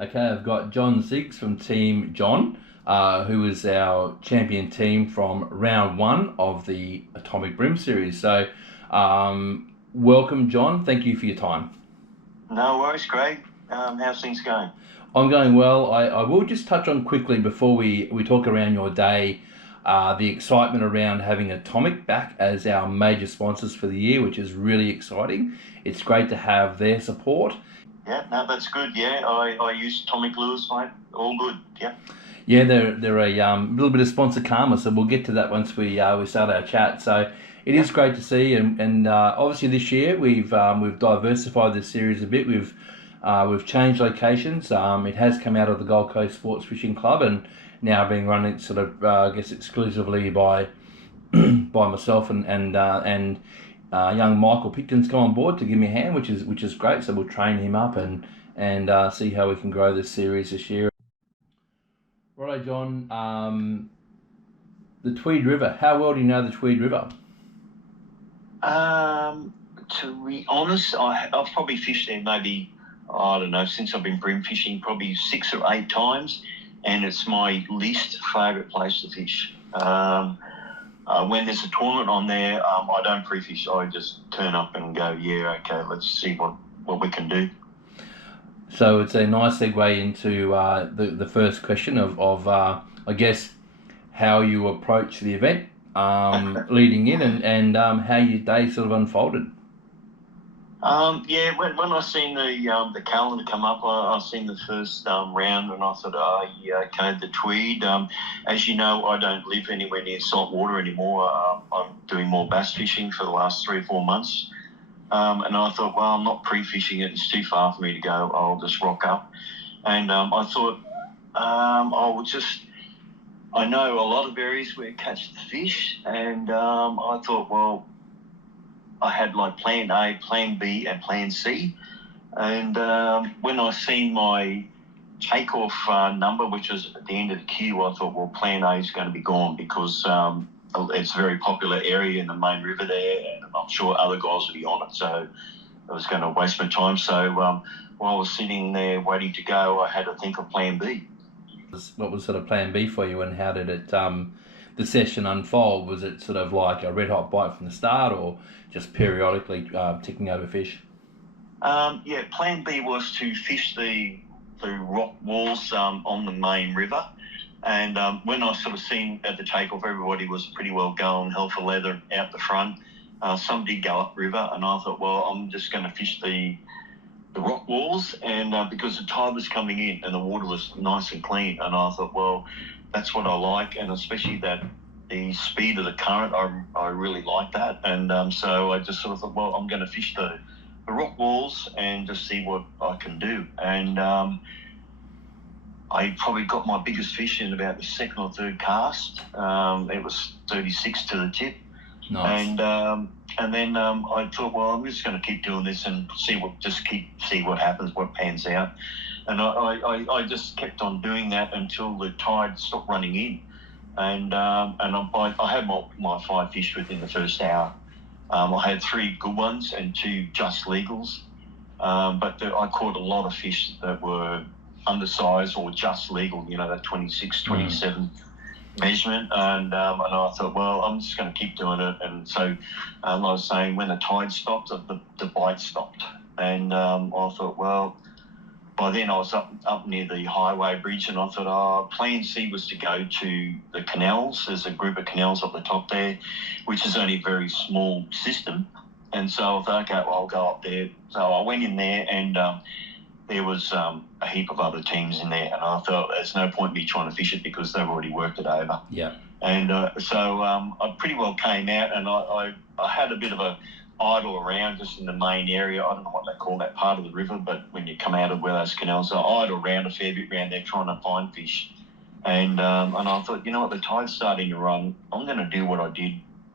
Okay, I've got John Siggs from Team John, who is our champion team from round one of the Atomic Bream Series. So, welcome, John. Thank you for your time. No worries, Craig. How's things going? I'm going well. I will just touch on quickly before we talk around your day, the excitement around having Atomic back as our major sponsors for the year, which is really exciting. It's great to have their support. Yeah, no, that's good. Yeah, I use Atomic Lures, mate. All good. Yeah. Yeah, they're a little bit of sponsor karma, so we'll get to that once we start our chat. So it is great to see, and obviously this year we've diversified this series a bit. We've changed locations. It has come out of the Gold Coast Sports Fishing Club and now being run sort of I guess exclusively by by myself and young Michael Picton's come on board to give me a hand, which is great. So we'll train him up and see how we can grow this series this year. Righto, John. The Tweed River. How well do you know the Tweed River? To be honest, I've probably fished there maybe, I don't know, since I've been bream fishing, probably 6 or 8 times, and it's my least favourite place to fish. When there's a tournament on there, I don't pre-fish. I just turn up and go, yeah, okay, let's see what we can do. So it's a nice segue into the first question of I guess how you approach the event leading in and how your day sort of unfolded. Yeah, when I seen the calendar come up, I seen the first round, and I thought, oh yeah, okay, the Tweed. As you know, I don't live anywhere near salt water anymore. I'm doing more bass fishing for the last 3 or 4 months. And I thought, well, I'm not pre-fishing it. It's too far for me to go. I'll just rock up. And I thought I know a lot of areas where catch the fish. And I thought, well, I had like plan A, plan B, and plan C. And when I seen my takeoff number, which was at the end of the queue, I thought, well, plan A is going to be gone because it's a very popular area in the main river there, and I'm sure other guys will be on it, so I was going to waste my time. So while I was sitting there waiting to go, I had to think of plan B. What was sort of plan B for you, and how did it the session unfold? Was it sort of like a red hot bite from the start, or just periodically ticking over fish? Yeah, plan B was to fish the rock walls on the main river. And when I sort of seen at the takeoff, everybody was pretty well going, hell for leather out the front. Some did go upriver, and I thought, well, I'm just going to fish the rock walls, and because the tide was coming in and the water was nice and clean, and I thought, well, that's what I like, and especially that the speed of the current, I really like that, and so I just sort of thought, well, I'm going to fish the rock walls and just see what I can do, and I probably got my biggest fish in about the second or third cast. It was 36 to the tip. Nice. And then I thought, well, I'm just going to keep doing this and see what happens, what pans out. And I just kept on doing that until the tide stopped running in. And I had my 5 fish within the first hour. I had 3 good ones and 2 just legals. But I caught a lot of fish that were undersized or just legal, that 26, 27 measurement. And I thought, well, I'm just going to keep doing it. And so I was saying when the tide stopped, the bite stopped. And I thought, well, by then I was up near the highway bridge, and I thought, plan C was to go to the canals. There's a group of canals up the top there, which is only a very small system. And so I thought, okay, well, I'll go up there. So I went in there, and there was a heap of other teams in there, and I thought there's no point me trying to fish it because they've already worked it over. Yeah. And so I pretty well came out, and I had a bit of a idle around just in the main area. I don't know what they call that part of the river, but when you come out of where those canals are, I idle around a fair bit around there trying to find fish. And I thought, you know what, the tide's starting to run. I'm going to do what I did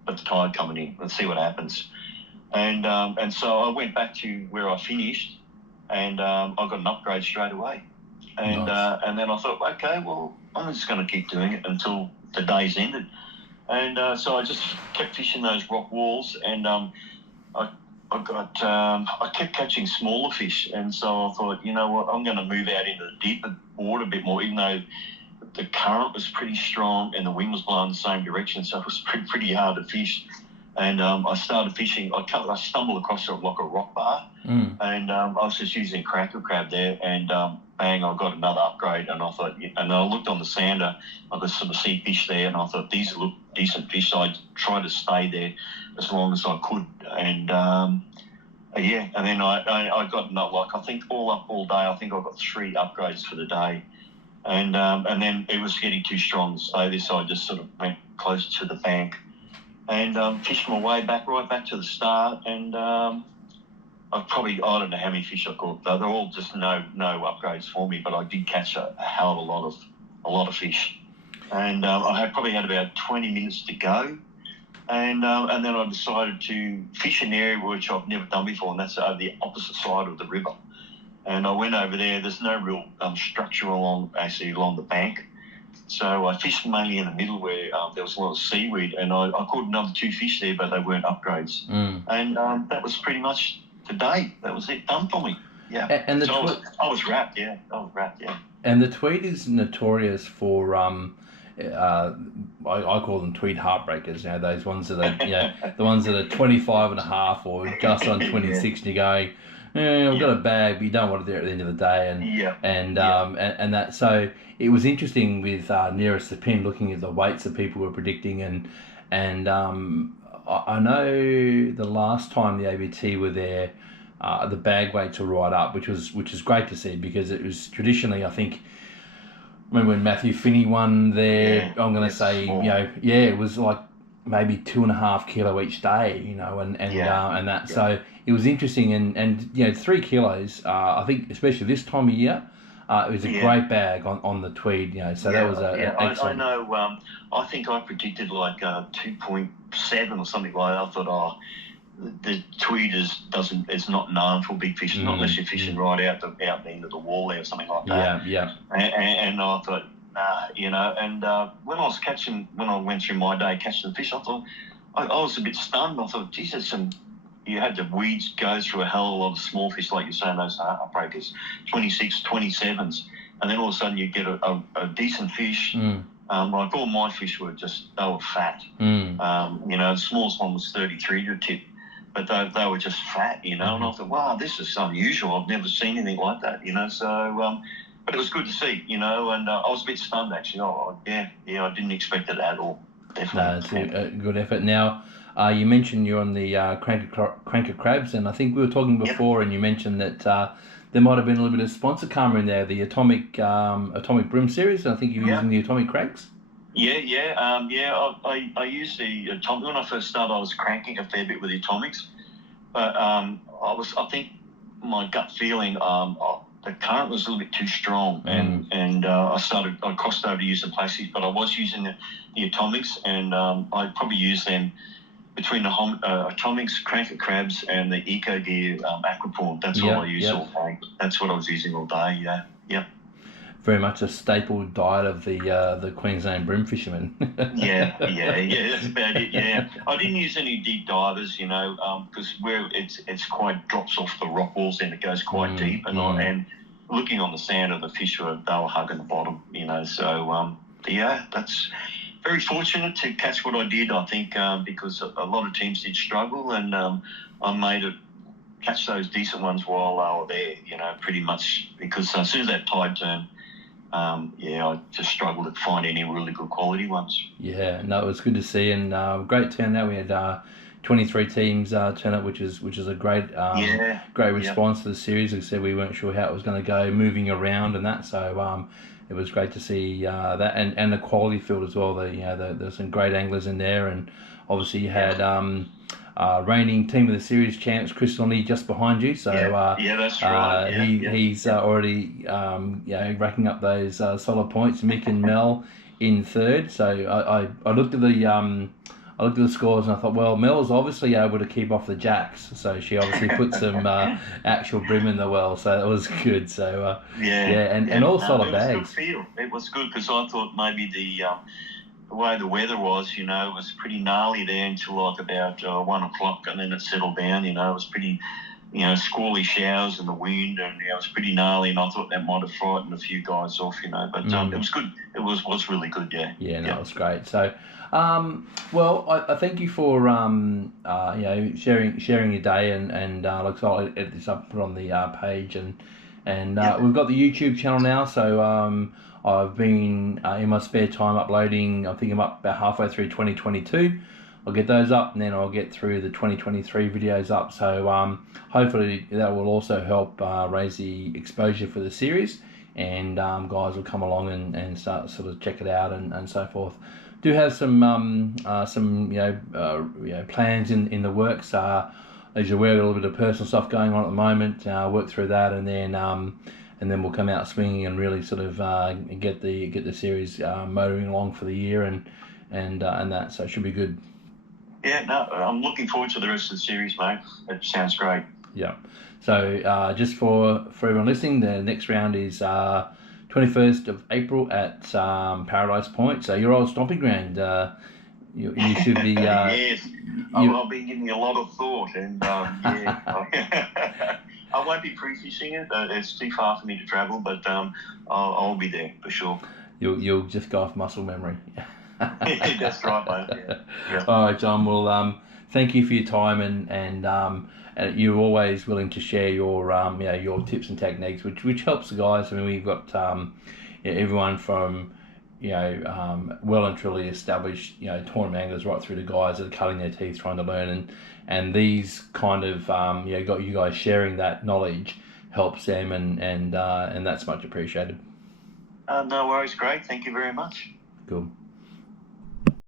with the tide coming in. Let's see what happens. And so I went back to where I finished, and I got an upgrade straight away. And Nice. And then I thought, okay, well, I'm just going to keep doing it until the day's ended. And so I just kept fishing those rock walls, and I I kept catching smaller fish, and so I thought, you know what, I'm going to move out into the deeper water a bit more, even though the current was pretty strong and the wind was blowing the same direction, so it was pretty hard to fish. And I started fishing. I stumbled across a rock bar, and I was just using cracker crab there, and bang, I got another upgrade. And I thought, and I looked on the sander, I could sort of see fish there, and I thought these look decent fish. So I tried to stay there as long as I could, and and then I got I think all day, I think I got 3 upgrades for the day. And then it was getting too strong to stay there, so I just sort of went close to the bank and fished my way right back to the start. And I don't know how many fish I caught. They're all just no upgrades for me, but I did catch a hell of a lot of fish. And I probably had about 20 minutes to go. And then I decided to fish an area which I've never done before, and that's over the opposite side of the river. And I went over there. There's no real structure along the bank. So I fished mainly in the middle where there was a lot of seaweed, and I caught another 2 fish there, but they weren't upgrades. And that was pretty much the day. That was it, done for me. Yeah. And I was wrapped, yeah. And the Tweed is notorious for I call them Tweed heartbreakers. You know, those ones that are the ones that are 25.5 or just on 26, and you go, I've got a bag, but you don't want it there at the end of the day, and that. So it was interesting with nearest the pin, looking at the weights that people were predicting, and I know the last time the ABT were there, the bag weights were right up, which is great to see, because it was traditionally, I think, remember when Matthew Finney won there, I'm going to say, it was like maybe 2.5 kilo each day, and that. Yeah. So it was interesting, and 3 kilos. I think especially this time of year, it was a great bag on the Tweed. So that was excellent. I know. I think I predicted like 2.7 or something like that. I thought, the Tweed is not known for big fish, not unless you're fishing right out the end of the wall there or something like that. Yeah. And I thought, and when I went through my day catching the fish, I thought, I was a bit stunned. I thought, Jesus, you had the weeds go through a hell of a lot of small fish, like you're saying, those heartbreakers, 26, 27s, and then all of a sudden you get a decent fish. Like all my fish they were fat. The smallest one was 33 to tip, but they were just fat, and I thought, wow, this is unusual. I've never seen anything like that, so... But it was good to see, and I was a bit stunned, actually. I didn't expect it at all. Definitely. No, it's a good effort. Now, you mentioned you're on the Cranker Crabs, and I think we were talking before, and you mentioned that there might have been a little bit of sponsor karma in there, the Atomic Bream Series, and I think you're using the Atomic Cracks. I used the Atomic. When I first started, I was cranking a fair bit with the Atomics, but I think my gut feeling, the current was a little bit too strong, and I crossed over to use the plastics, but I was using the Atomics, and I probably used them between the Atomics, Cranker Crabs, and the Eco Gear Aquaporn. That's all I used all day. That's what I was using all day. Yeah. Very much a staple diet of the Queensland bream fishermen. Yeah, that's about it. Yeah, I didn't use any deep divers, because where it's quite drops off the rock walls and it goes quite deep, and looking on the sand of the fish they were hugging the bottom, So that's very fortunate to catch what I did. I think because a lot of teams did struggle, and I made it catch those decent ones while they were there. Pretty much, because as soon as that tide turned. I just struggled to find any really good quality ones. Yeah, no, it was good to see, and great turnout. We had 23 teams turn up, which is a great response to the series. Like I said, we weren't sure how it was going to go, moving around and that. So it was great to see that, and the quality field as well. There's some great anglers in there, and obviously you had. Reigning team of the series champs, Chris Lonnie, just behind you. So that's right. He's already racking up those solid points. Mick and Mel in third. So I looked at the scores and I thought, well, Mel's obviously able to keep off the jacks, so she obviously put some actual brim in the well. So that was good. So and all solid bags. It was good because I thought maybe the way the weather was, it was pretty gnarly there until like about 1 o'clock, and then it settled down. It was pretty, squally showers and the wind, and it was pretty gnarly. And I thought that might have frightened a few guys off, but it was good. It was really good, yeah. Yeah, no, it was great. So, well, I thank you for sharing your day, and like so I'll edit this up, put it on the page, and we've got the YouTube channel now. So I've been in my spare time uploading. I think I'm up about halfway through 2022. I'll get those up, and then I'll get through the 2023 videos up. So hopefully that will also help raise the exposure for the series, and guys will come along and start sort of check it out and so forth. Do have some plans in the works. As you're aware, a little bit of personal stuff going on at the moment. Work through that, and then we'll come out swinging and really sort of get the series motoring along for the year and that. So it should be good. Yeah, no, I'm looking forward to the rest of the series, mate. It sounds great. Yeah. So just for everyone listening, the next round is 21st of April at Paradise Point. So your old stomping ground. You should be. Yes, I've been giving a lot of thought, and I won't be pre-fishing it. It's too far for me to travel, but I'll be there for sure. You'll just go off muscle memory. That's right, mate. Yeah. All right, John. Well, thank you for your time, and you're always willing to share your your tips and techniques, which helps the guys. I mean, we've got everyone from well and truly established tournament anglers right through to guys that are cutting their teeth trying to learn, and these kind of got you guys sharing that knowledge helps them, and that's much appreciated. No worries, great. Thank you very much. Cool.